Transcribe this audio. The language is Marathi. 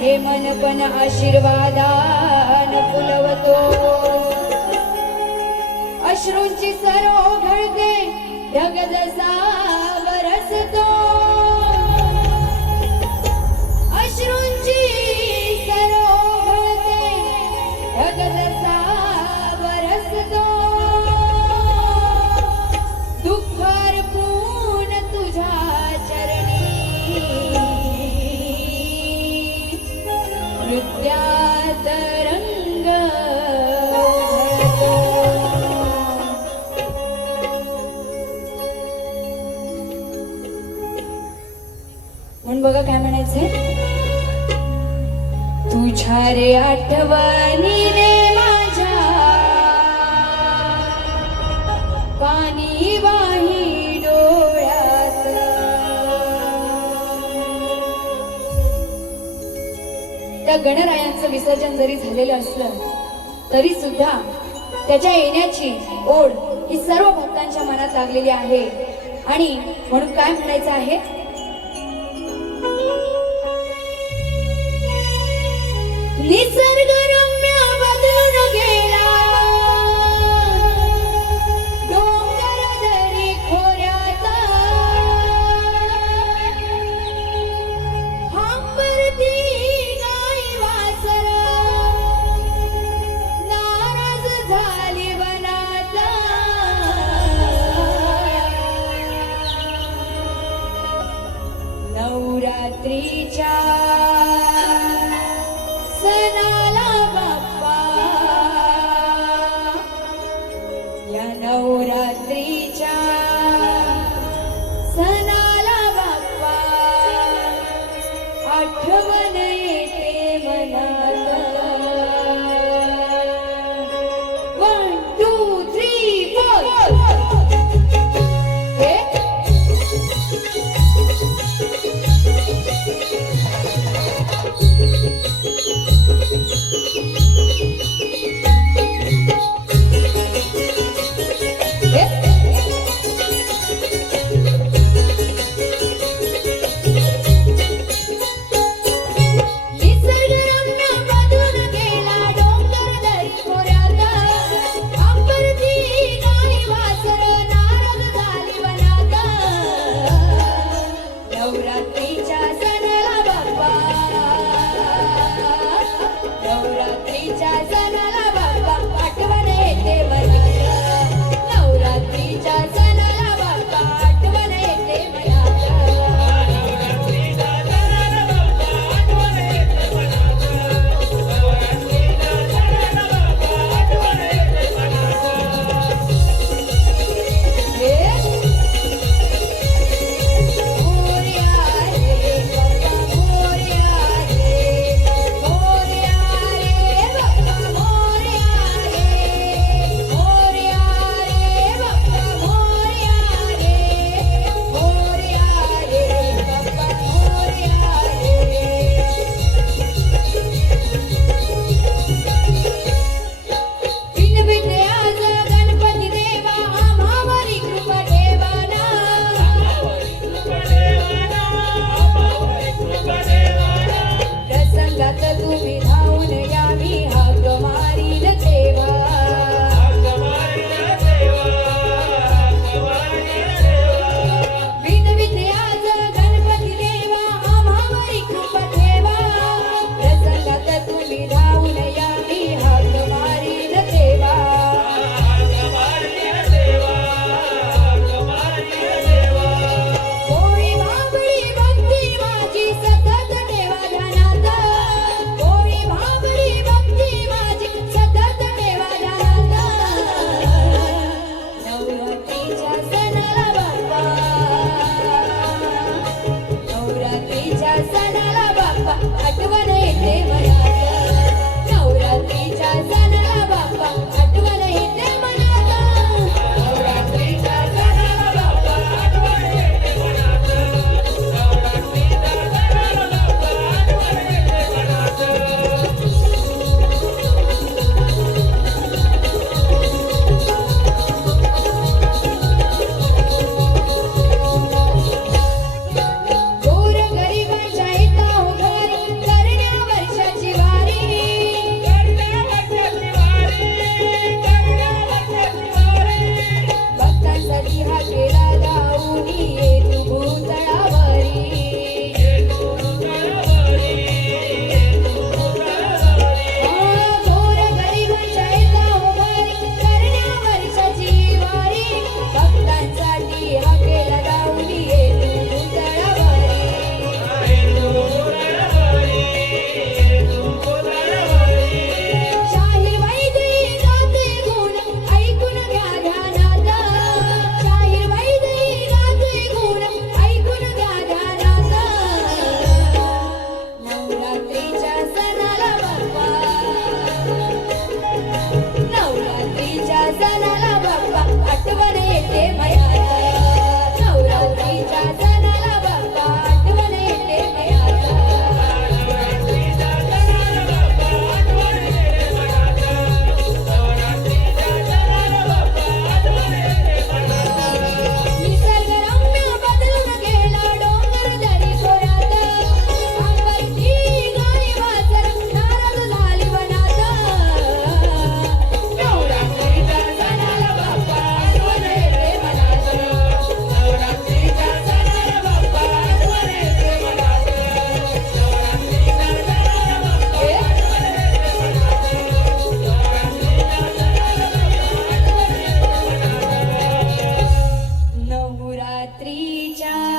हे मन पण आशीर्वादान फुलवतो अश्रूंची सरो घडते ढग जसा बरसतो अश्रूंची सरो घडते ढग जसा बरसतो दुःख अर्पून तुझ्या चरणी नृत्यात रंग उधळतो म्हणून बघा काय म्हणायचंय तुझ्या रे आठवणीने माझ्या पाणी वाही डोळ्यात त्या गणरायांचं विसर्जन जरी झालेलं असलं तरी सुद्धा त्याच्या येण्याची ओढ ही सर्व भक्तांच्या मनात लागलेली आहे आणि म्हणून काय म्हणायचं आहे निसर्ग रम्य बदलून गेला डोंगर दरी खोऱ्यात हांबरती गाई वासर नाराज झाली वनात नवरात्रीच्या सणाला बाप्पा या नवरात्रीच्या सणाला बाप्पा आठवण येते मनात 1 2 3 4 Yeah. गणपतीच्या